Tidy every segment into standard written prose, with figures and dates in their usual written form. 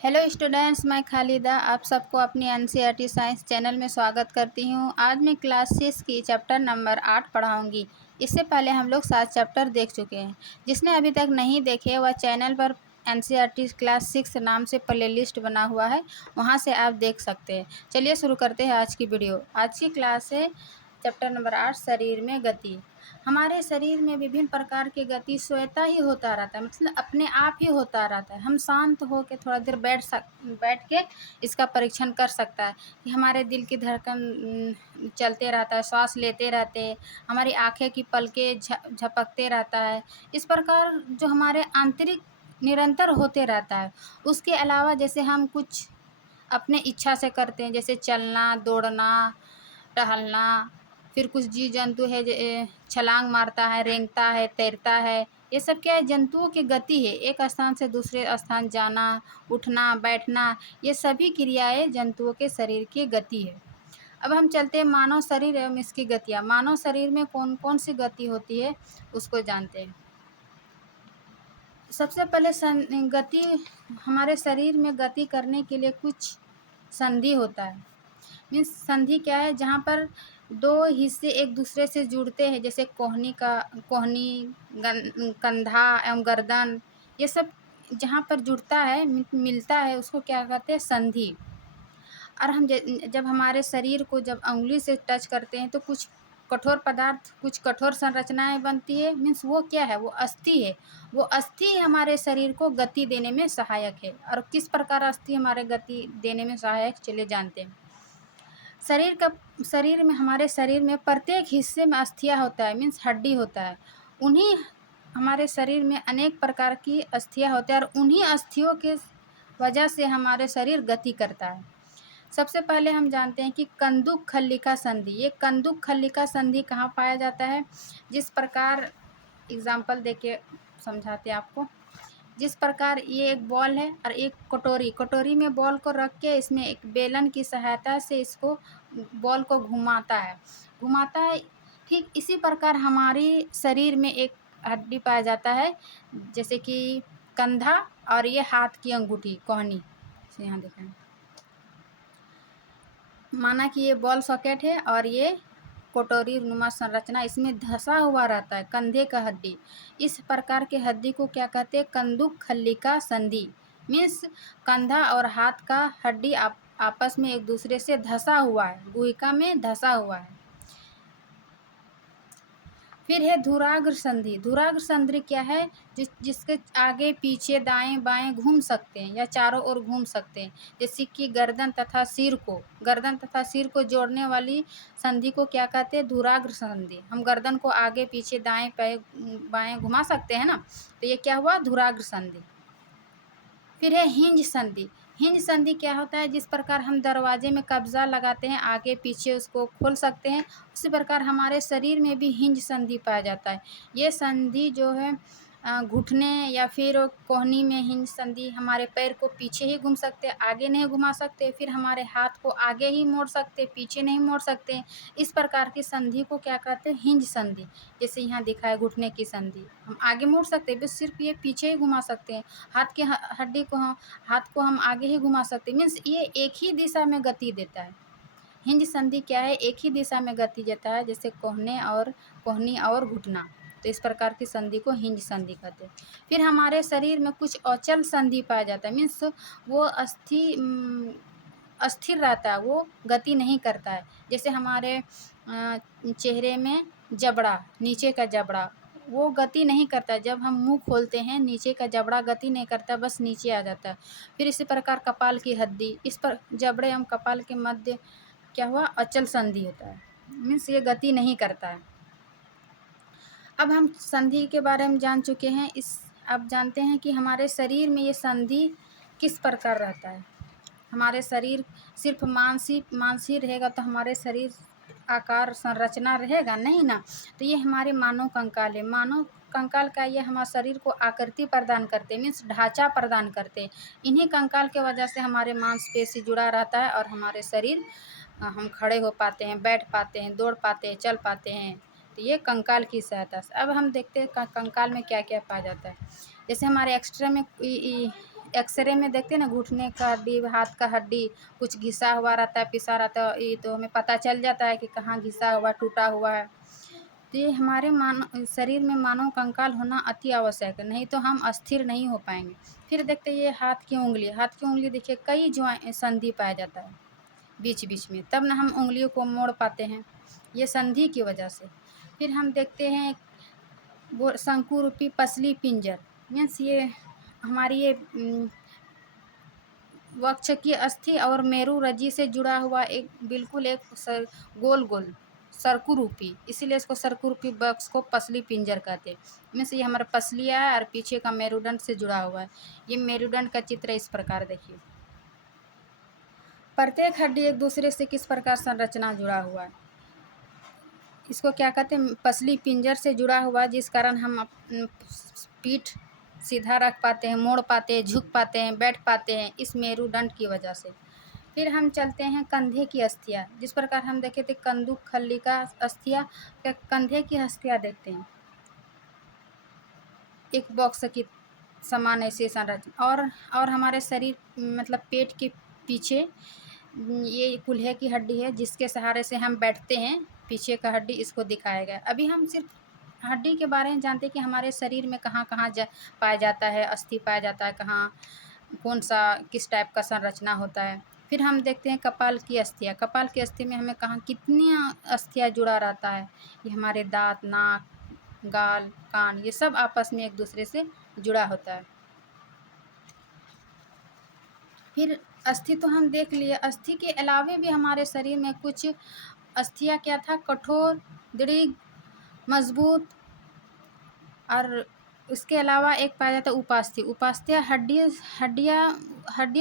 Hello students, मैं खालिदा आप सबको अपनी एनसीईआरटी साइंस चैनल में स्वागत करती हूँ। आज मैं क्लास 6 की चैप्टर नंबर 8 पढ़ाऊँगी। इससे पहले हम लोग 7 चैप्टर देख चुके हैं। जिसने अभी तक नहीं देखे वह चैनल पर एनसीईआरटी क्लास 6 नाम से प्लेलिस्ट बना हुआ है, वहाँ से आप देख सकते हैं। चलिए शुरू करते हैं आज की वीडियो। आज की क्लास है चैप्टर नंबर 8, शरीर में गति। हमारे शरीर में विभिन्न प्रकार की गति स्वतः ही होता रहता है, मतलब अपने आप ही होता रहता है। हम शांत हो के थोड़ा देर बैठ के इसका परीक्षण कर सकता है कि हमारे दिल की धड़कन चलते रहता है, श्वास लेते रहते हैं, हमारी आँखें की पलकें झपकते रहता है। इस प्रकार जो हमारे आंतरिक निरंतर होते रहता है। उसके अलावा जैसे हम कुछ अपने इच्छा से करते हैं, जैसे चलना, दौड़ना, टहलना, फिर कुछ जीव जंतु है छलांग मारता है, रेंगता है, तैरता है। ये सब क्या है? जंतुओं की गति है। एक स्थान से दूसरे स्थान जाना, उठना, बैठना, ये सभी क्रियाएं जंतुओं के शरीर की गति है। अब हम चलते हैं मानव शरीर एवं इसकी गतियाँ। मानव शरीर में कौन कौन सी गति होती है उसको जानते हैं। सबसे पहले गति, हमारे शरीर में गति करने के लिए कुछ संधि होता है। मीन्स संधि क्या है? जहाँ पर दो हिस्से एक दूसरे से जुड़ते हैं, जैसे कोहनी, कंधा एवं गर्दन, ये सब जहाँ पर जुड़ता है, मिलता है, उसको क्या कहते हैं? संधि। और हम जब हमारे शरीर को जब उंगली से टच करते हैं तो कुछ कठोर पदार्थ, कुछ कठोर संरचनाएं बनती है। मीन्स वो क्या है? वो अस्थि है। वो अस्थि हमारे शरीर को गति देने में सहायक है। और किस प्रकार अस्थि हमारे गति देने में सहायक, चलिए जानते हैं। हमारे शरीर में प्रत्येक हिस्से में अस्थियाँ होता है, मीन्स हड्डी होता है। उन्हीं हमारे शरीर में अनेक प्रकार की अस्थियाँ होती है और उन्हीं अस्थियों के वजह से हमारे शरीर गति करता है। सबसे पहले हम जानते हैं कि कंदुक खल्लिका संधि। ये कंदुक खल्लिका संधि कहाँ पाया जाता है? जिस प्रकार एग्जाम्पल देके समझाते हैं आपको। जिस प्रकार ये एक बॉल है और एक कटोरी में बॉल को रख के इसमें एक बेलन की सहायता से इसको बॉल को घुमाता है। ठीक इसी प्रकार हमारी शरीर में एक हड्डी पाया जाता है, जैसे कि कंधा और ये हाथ की अंगूठी, कोहनी से यहाँ देखें। माना कि ये बॉल सॉकेट है और ये कटोरी नुमा संरचना इसमें धंसा हुआ रहता है, कंधे का हड्डी। इस प्रकार के हड्डी को क्या कहते हैं? कंदुक खल्लिका संधि। मीन्स कंधा और हाथ का हड्डी आपस में एक दूसरे से धंसा हुआ है, गुहिका में धंसा हुआ है। फिर है धुराग्र संधि। धुराग्र संधि क्या है? जिसके आगे पीछे दाएं बाएं घूम सकते हैं या चारों ओर घूम सकते हैं, जैसे कि गर्दन तथा सिर को जोड़ने वाली संधि को क्या कहते हैं? धुराग्र संधि। हम गर्दन को आगे पीछे दाएं बाएं घुमा सकते हैं ना, तो ये क्या हुआ? धुराग्र संधि। फिर है हिंज संधि। हिंज संधि क्या होता है? जिस प्रकार हम दरवाजे में कब्जा लगाते हैं, आगे पीछे उसको खोल सकते हैं, उसी प्रकार हमारे शरीर में भी हिंज संधि पाया जाता है। ये संधि जो है घुटने या फिर कोहनी में हिंज संधि, हमारे पैर को पीछे ही घुमा सकते, आगे नहीं घुमा सकते। फिर हमारे हाथ को आगे ही मोड़ सकते, पीछे नहीं मोड़ सकते। इस प्रकार की संधि को क्या कहते हैं? हिंज संधि। जैसे यहाँ दिखा है घुटने की संधि, हम आगे मोड़ सकते हैं, बस सिर्फ ये पीछे ही घुमा सकते हैं। हाथ के हड्डी को हाथ को हम आगे ही घुमा सकते हैं। मीन्स ये एक ही दिशा में गति देता है। हिंज संधि क्या है? एक ही दिशा में गति देता है, जैसे कोहनी और घुटना। तो इस प्रकार की संधि को हिंज संधि कहते हैं। फिर हमारे शरीर में कुछ अचल संधि पाया जाता है। मीन्स वो अस्थिर रहता है, वो गति नहीं करता है। जैसे हमारे चेहरे में जबड़ा, नीचे का जबड़ा, वो गति नहीं करता। जब हम मुंह खोलते हैं, नीचे का जबड़ा गति नहीं करता, बस नीचे आ जाता है। फिर इसी प्रकार कपाल की हड्डी, इस पर जबड़े एवं कपाल के मध्य क्या हुआ? अचल संधि होता है, मीन्स ये गति नहीं करता है। अब हम संधि के बारे में जान चुके हैं। अब जानते हैं कि हमारे शरीर में ये संधि किस प्रकार रहता है। हमारे शरीर सिर्फ मांसी रहेगा तो हमारे शरीर आकार संरचना रहेगा नहीं ना। तो ये हमारे मानव कंकाल है। मानव कंकाल का ये हमारे शरीर को आकृति प्रदान करते, मीन्स ढांचा प्रदान करते। इन्हीं कंकाल के वजह से हमारे मांसपेशी जुड़ा रहता है और हमारे शरीर हम खड़े हो पाते हैं, बैठ पाते हैं, दौड़ पाते हैं, चल पाते हैं। तो ये कंकाल की सहायता से। अब हम देखते हैं कंकाल में क्या क्या पाया जाता है। जैसे हमारे एक्सरे में एक्सरे में देखते हैं ना, घुटने का हड्डी, हाथ का हड्डी कुछ घिसा हुआ रहता है, पिसा रहता है, ये तो हमें पता चल जाता है कि कहाँ घिसा हुआ, टूटा हुआ है। तो ये हमारे शरीर में मानव कंकाल होना अति आवश्यक है, नहीं तो हम अस्थिर नहीं हो पाएंगे। फिर देखते हैं ये हाथ की उंगली देखिए, कई संधि पाया जाता है बीच बीच में, तब ना हम उंगलियों को मोड़ पाते हैं, ये संधि की वजह से। फिर हम देखते हैं वो शंकु रूपी पसली पिंजर, मीन्स ये हमारी ये वक्ष की अस्थि और मेरु रज्जु से जुड़ा हुआ एक बिल्कुल एक गोल गोल सर्कुरूपी, इसीलिए इसको सर्कुरूपी वक्ष को पसली पिंजर कहते हैं। मीन्स ये हमारा पसलिया है और पीछे का मेरुदंड से जुड़ा हुआ है। ये मेरुदंड का चित्र इस प्रकार देखिए, प्रत्येक हड्डी एक दूसरे से किस प्रकार संरचना जुड़ा हुआ है, इसको क्या कहते हैं, पसली पिंजर से जुड़ा हुआ, जिस कारण हम पीठ सीधा रख पाते हैं, मोड़ पाते हैं, झुक पाते हैं, बैठ पाते हैं, इस मेरुदंड की वजह से। फिर हम चलते हैं कंधे की अस्थियाँ, जिस प्रकार हम देखे थे कंदुक खल्लिका अस्थियाँ, कंधे की अस्थियाँ देखते हैं एक बॉक्स की समान ऐसे संरचना। और हमारे शरीर मतलब पेट के पीछे ये कुल्हे की हड्डी है, जिसके सहारे से हम बैठते हैं, पीछे का हड्डी इसको दिखाया गया। अभी हम सिर्फ हड्डी के बारे में जानते हैं कि हमारे शरीर में कहाँ कहाँ पाया जाता है, अस्थि पाया जाता है, कहाँ कौन सा किस टाइप का संरचना होता है। फिर हम देखते हैं कपाल की अस्थियाँ, कपाल की अस्थि में हमें कहाँ कितनी अस्थियाँ जुड़ा रहता है, ये हमारे दांत, नाक, गाल, कान, ये सब आपस में एक दूसरे से जुड़ा होता है। फिर अस्थि तो हम देख लिए, अस्थि के अलावे भी हमारे शरीर में कुछ अस्थियाँ क्या था, कठोर, दृढ़, मजबूत, और उसके अलावा एक पाया जाता है उपास्थि। उपास्थ्य हड्डियाँ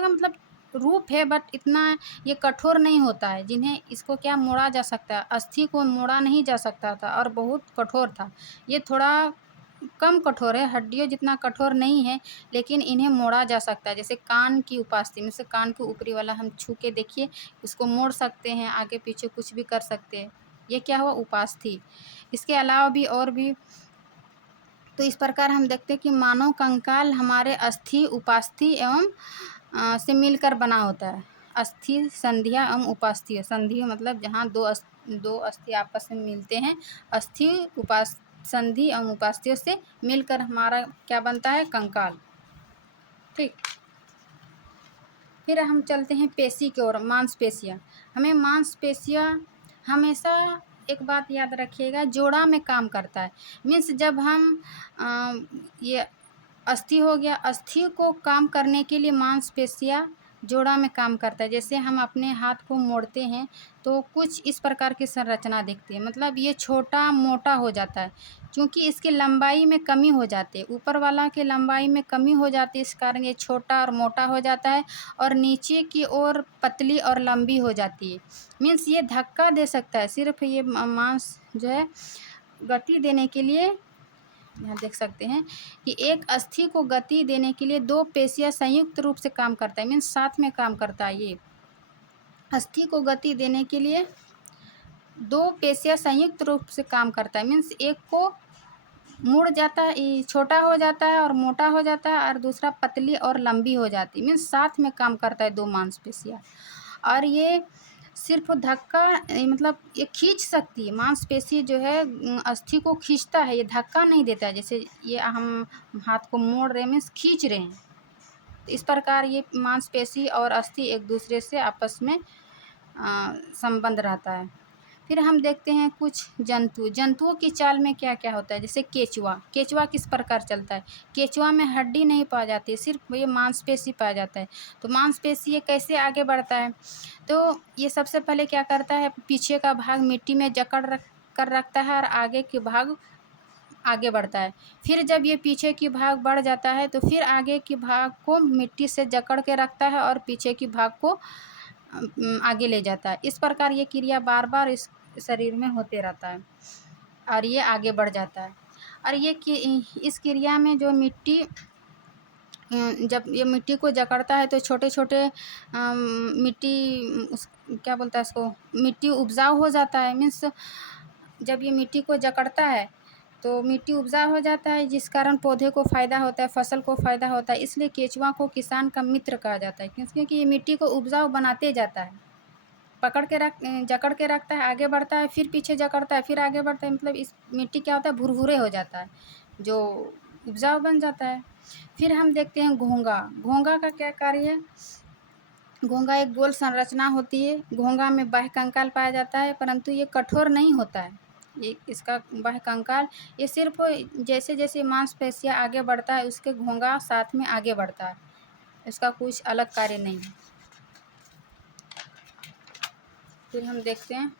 का मतलब रूप है, बट इतना ये कठोर नहीं होता है, जिन्हें इसको क्या मोड़ा जा सकता है, अस्थि को मोड़ा नहीं जा सकता था और बहुत कठोर था। ये थोड़ा कम कठोर है, हड्डियों जितना कठोर नहीं है, लेकिन इन्हें मोड़ा जा सकता है। जैसे कान की उपास्थि में से कान के ऊपरी वाला हम छू के देखिए, उसको मोड़ सकते हैं, आगे पीछे कुछ भी कर सकते हैं, ये क्या हुआ, उपास्थि। इसके अलावा भी और भी, तो इस प्रकार हम देखते हैं कि मानव कंकाल हमारे अस्थि, उपास्थि एवं से मिलकर बना होता है। अस्थि संधियाँ एवं उपास्थि, संधि मतलब जहाँ दो अस्थि आपस में मिलते हैं, अस्थि संधि एवं उपास्थि से मिलकर हमारा क्या बनता है, कंकाल। ठीक, फिर हम चलते हैं पेशी की ओर, मांसपेशियाँ। हमें मांसपेशियाँ हमेशा एक बात याद रखिएगा, जोड़ा में काम करता है। मीन्स जब हम ये अस्थि हो गया, अस्थि को काम करने के लिए मांसपेशियाँ जोड़ा में काम करता है। जैसे हम अपने हाथ को मोड़ते हैं तो कुछ इस प्रकार की संरचना दिखती है, मतलब ये छोटा मोटा हो जाता है, क्योंकि इसकी लंबाई में कमी हो जाती है, ऊपर वाला की लंबाई में कमी हो जाती है, इस कारण ये छोटा और मोटा हो जाता है, और नीचे की ओर पतली और लंबी हो जाती है। मीन्स ये धक्का दे सकता है, सिर्फ ये मांस जो है गति देने के लिए, यहाँ देख सकते हैं कि एक अस्थि को गति देने के लिए दो पेशियाँ संयुक्त रूप से काम करता है, मीन्स साथ में काम करता है। ये अस्थि को गति देने के लिए दो पेशियाँ संयुक्त रूप से काम करता है, मीन्स एक को मुड़ जाता है, छोटा हो जाता है और मोटा हो जाता है, और दूसरा पतली और लंबी हो जाती है, मीन्स साथ में काम करता है दो मांसपेशियाँ। और ये सिर्फ धक्का मतलब ये खींच सकती है, मांसपेशी जो है अस्थि को खींचता है, ये धक्का नहीं देता है। जैसे ये हम हाथ को मोड़ रहे हैं, मीन्स खींच रहे हैं, तो इस प्रकार ये मांसपेशी और अस्थि एक दूसरे से आपस में संबंध रहता है। फिर हम देखते हैं कुछ जंतुओं की चाल में क्या क्या होता है। जैसे केचुआ किस प्रकार चलता है, केचुआ में हड्डी नहीं पाई जाती, सिर्फ ये मांसपेशी पाया जाता है। तो मांसपेशी ये कैसे आगे बढ़ता है, तो ये सबसे पहले क्या करता है, पीछे का भाग मिट्टी में जकड़ कर रखता है और आगे के भाग आगे बढ़ता है। फिर जब ये पीछे की भाग बढ़ जाता है तो फिर आगे की भाग को मिट्टी से जकड़ के रखता है और पीछे की भाग को आगे ले जाता है। इस प्रकार ये क्रिया बार बार इस शरीर में होते रहता है और ये आगे बढ़ जाता है। और ये इस क्रिया में जो मिट्टी जब ये मिट्टी को जकड़ता है तो छोटे छोटे मिट्टी क्या बोलता है इसको, मिट्टी उपजाऊ हो जाता है। मीन्स जब ये मिट्टी को जकड़ता है तो मिट्टी उपजाऊ हो जाता है, जिस कारण पौधे को फ़ायदा होता है, फसल को फ़ायदा होता है। इसलिए केंचुआ को किसान का मित्र कहा जाता है, क्योंकि ये मिट्टी को उपजाऊ बनाते जाता है। जकड़ के रखता है, आगे बढ़ता है, फिर पीछे जकड़ता है, फिर आगे बढ़ता है। मतलब इस मिट्टी क्या होता है, भुरभुरे हो जाता है, जो उपजाऊ बन जाता है। फिर हम देखते हैं घोंगा। घोंगा का क्या कार्य है? घोंगा एक गोल संरचना होती है। घोंगा में बाह्य कंकाल पाया जाता है, परंतु ये कठोर नहीं होता है। ये इसका बाह्य कंकाल ये सिर्फ जैसे जैसे मांसपेशियाँ आगे बढ़ता है, उसके घोंगा साथ में आगे बढ़ता है। इसका कुछ अलग कार्य नहीं है। फिर हम देखते हैं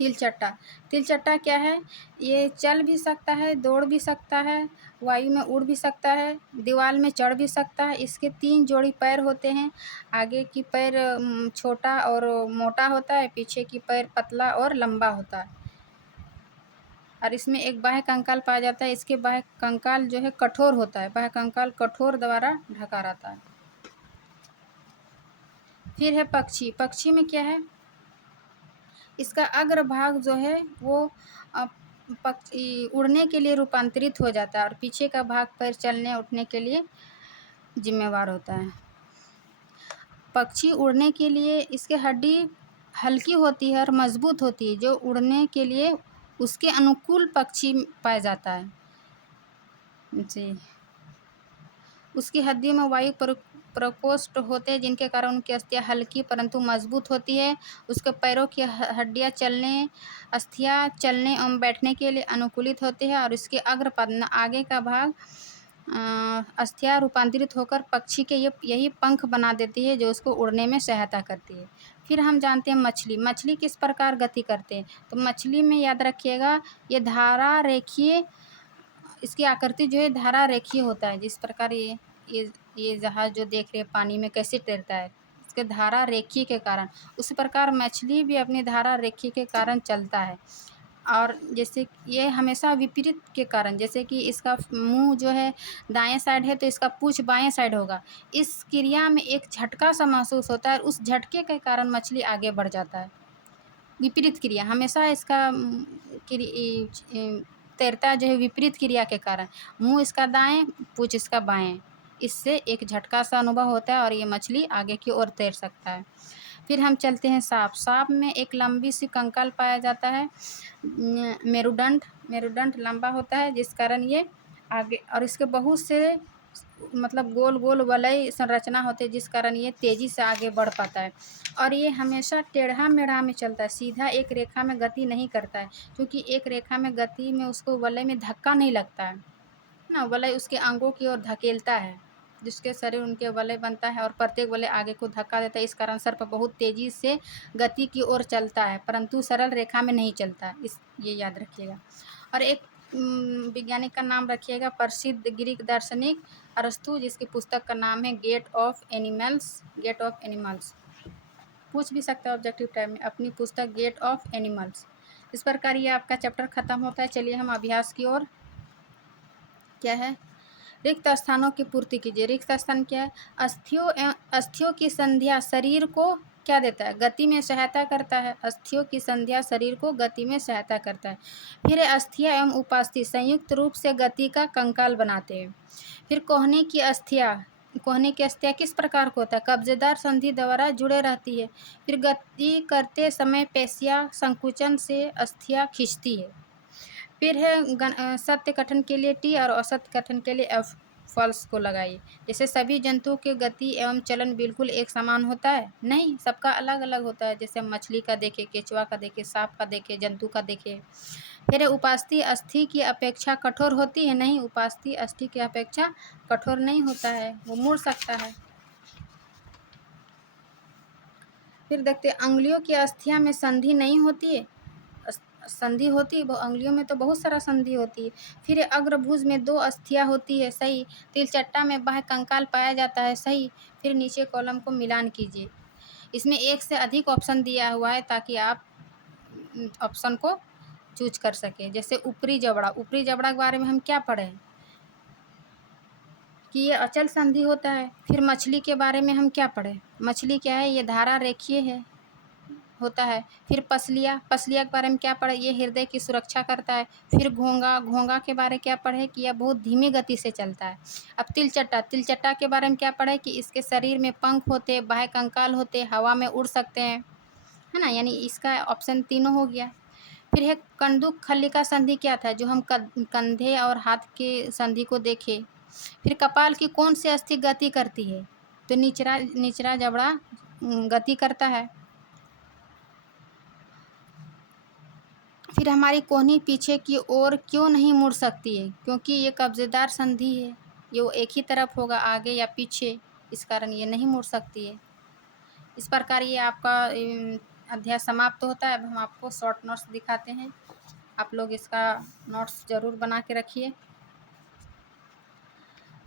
तिलचट्टा। तिलचट्टा क्या है? ये चल भी सकता है, दौड़ भी सकता है, वायु में उड़ भी सकता है, दीवार में चढ़ भी सकता है। इसके 3 जोड़ी पैर होते हैं। आगे की पैर छोटा और मोटा होता है, पीछे की पैर पतला और लंबा होता है। और इसमें एक बाह्य कंकाल पाया जाता है। इसके बाह्य कंकाल जो है कठोर होता है। बाह्य कंकाल कठोर द्वारा ढका रहता है। फिर है पक्षी। पक्षी में क्या है? इसका अग्रभाग जो है वो पक्षी उड़ने के लिए रूपांतरित हो जाता है, और पीछे का भाग पैर चलने उठने के लिए जिम्मेवार होता है। पक्षी उड़ने के लिए इसके हड्डी हल्की होती है और मजबूत होती है, जो उड़ने के लिए उसके अनुकूल पक्षी पाया जाता है जी। उसकी हड्डियों में वायु प्रकोष्ठ होते हैं, जिनके कारण उनकी अस्थियाँ हल्की परंतु मजबूत होती है। उसके पैरों की हड्डियाँ अस्थियाँ चलने एवं बैठने के लिए अनुकूलित होती है, और इसके अग्रपद आगे का भाग अस्थियाँ रूपांतरित होकर पक्षी के यही पंख बना देती है, जो उसको उड़ने में सहायता करती है। फिर हम जानते हैं मछली। मछली किस प्रकार गति करते हैं? तो मछली में याद रखिएगा, ये धारा रेखीय, इसकी आकृति जो है धारा रेखीय होता है। जिस प्रकार ये जहाज जो देख रहे हैं पानी में कैसे तैरता है, इसके धारा रेखीय के कारण, उसी प्रकार मछली भी अपनी धारा रेखीय के कारण चलता है। और जैसे ये हमेशा विपरीत के कारण, जैसे कि इसका मुंह जो है दाएं साइड है तो इसका पूंछ बाएं साइड होगा। इस क्रिया में एक झटका सा महसूस होता है, उस झटके के कारण मछली आगे बढ़ जाता है। विपरीत क्रिया हमेशा इसका तैरता जो है विपरीत क्रिया के कारण, मुंह इसका दाएं, पूंछ इसका बाएं, इससे एक झटका सा अनुभव होता है और ये मछली आगे की ओर तैर सकता है। फिर हम चलते हैं सांप। सांप में एक लंबी सी कंकाल पाया जाता है, मेरुदंड लंबा होता है, जिस कारण ये आगे, और इसके बहुत से मतलब गोल गोल वलय संरचना होती है, जिस कारण ये तेज़ी से आगे बढ़ पाता है। और ये हमेशा टेढ़ा मेढ़ा में चलता है, सीधा एक रेखा में गति नहीं करता है, क्योंकि एक रेखा में गति में उसको वलय में धक्का नहीं लगता है ना। वलय उसके अंगों की ओर धकेलता है, जिसके शरीर उनके वलय बनता है, और प्रत्येक वलय आगे को धक्का देता है। इस कारण सर्प बहुत तेज़ी से गति की ओर चलता है, परंतु सरल रेखा में नहीं चलता। ये याद रखिएगा। और एक वैज्ञानिक का नाम रखिएगा, प्रसिद्ध ग्रीक दार्शनिक अरस्तु, जिसकी पुस्तक का नाम है गेट ऑफ एनिमल्स। पूछ भी सकता है ऑब्जेक्टिव टाइप में, अपनी पुस्तक गेट ऑफ एनिमल्स। इस प्रकार ये आपका चैप्टर खत्म होता है। चलिए हम अभ्यास की ओर। क्या है? रिक्त स्थानों की पूर्ति कीजिए। रिक्त स्थान क्या है? अस्थियों की संध्या शरीर को क्या देता है? गति में सहायता करता है। अस्थियों की संध्या शरीर को गति में सहायता करता है। फिर अस्थियाँ एवं उपास्थि संयुक्त रूप से गति का कंकाल बनाते हैं। फिर कोहनी की अस्थियाँ किस प्रकार को होता है? कब्जेदार संधि द्वारा जुड़े रहती है। फिर गति करते समय पेशियाँ संकुचन से अस्थियाँ खींचती है। फिर है सत्य कथन के लिए टी और असत्य कथन के लिए एफ फॉल्स को लगाइए। जैसे सभी जंतुओं की गति एवं चलन बिल्कुल एक समान होता है? नहीं, सबका अलग अलग होता है। जैसे मछली का देखें, केचुआ का देखें, सांप का देखें, जंतु का देखें। फिर उपास्थि अस्थि की अपेक्षा कठोर होती है? नहीं, उपास्थि अस्थि की अपेक्षा कठोर नहीं होता है, वो मुड़ सकता है। फिर देखते अंगुलियों की अस्थियां में संधि नहीं होती है? संधि होती है, अंगुलियों में तो बहुत सारा संधि होती है। फिर अग्रभुज में 2 अस्थियां होती है? सही। तिलचट्टा में बाह्य कंकाल पाया जाता है? सही। फिर नीचे कॉलम को मिलान कीजिए। इसमें एक से अधिक ऑप्शन दिया हुआ है ताकि आप ऑप्शन को चूज कर सकें। जैसे ऊपरी जबड़ा के बारे में हम क्या पढ़े कि ये अचल संधि होता है। फिर मछली के बारे में हम क्या पढ़े? मछली क्या है? ये धारा रेखीय है। होता है। फिर पसलिया, पसलिया के बारे में क्या पढ़े, ये हृदय की सुरक्षा करता है। फिर घोंगा, घोंगा के बारे में क्या पढ़े कि यह बहुत धीमी गति से चलता है। अब तिलचट्टा, तिलचट्टा के बारे में क्या पढ़े कि इसके शरीर में पंख होते, बाह्य कंकाल होते, हवा में उड़ सकते हैं, है ना। यानी इसका ऑप्शन तीनों हो गया। फिर है कंदुक खल्लिका संधि क्या था, जो हम कंधे और हाथ के संधि को देखे। फिर कपाल की कौन सी अस्थि गति करती है, तो निचरा निचरा जबड़ा गति करता है। फिर हमारी कोहनी पीछे की ओर क्यों नहीं मुड़ सकती है, क्योंकि ये कब्जेदार संधि है, ये वो एक ही तरफ होगा, आगे या पीछे, इस कारण ये नहीं मुड़ सकती है। इस प्रकार ये आपका अध्याय समाप्त होता है। अब हम आपको शॉर्ट नोट्स दिखाते हैं, आप लोग इसका नोट्स ज़रूर बना के रखिए।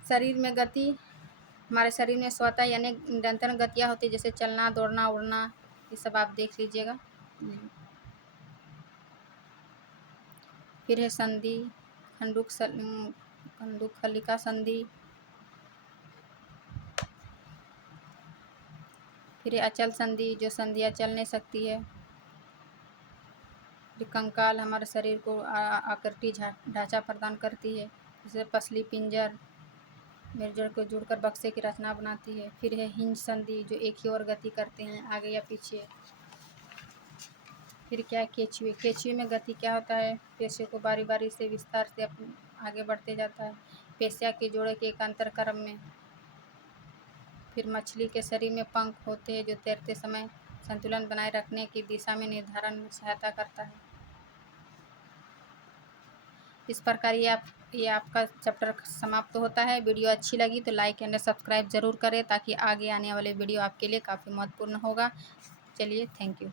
शरीर में गति, हमारे शरीर में स्वतः यानी निरंतर गतियाँ होती है, जैसे चलना, दौड़ना, उड़ना, ये सब आप देख लीजिएगा। फिर है संधि, खंडूक खलिका संधि। फिर है अचल संधि, जो संधियाँ चल नहीं सकती है। फिर कंकाल, हमारे शरीर को आकृति ढांचा प्रदान करती है, जैसे पसली, पिंजर, मेरुजोड़ को जुड़कर बक्से की रचना बनाती है। फिर है हिंज संधि, जो एक ही ओर गति करते हैं, आगे या पीछे। फिर क्या है केचुए, केचुए में गति क्या होता है, पेशियों को बारी बारी से विस्तार से आगे बढ़ते जाता है, पेशिया के जोड़े के एकांतर क्रम में। फिर मछली के शरीर में पंख होते हैं, जो तैरते समय संतुलन बनाए रखने की दिशा में निर्धारण में सहायता करता है। इस प्रकार ये आपका चैप्टर समाप्त होता है। वीडियो अच्छी लगी तो लाइक एंड सब्सक्राइब ज़रूर करें, ताकि आगे आने वाले वीडियो आपके लिए काफ़ी महत्वपूर्ण होगा। चलिए, थैंक यू।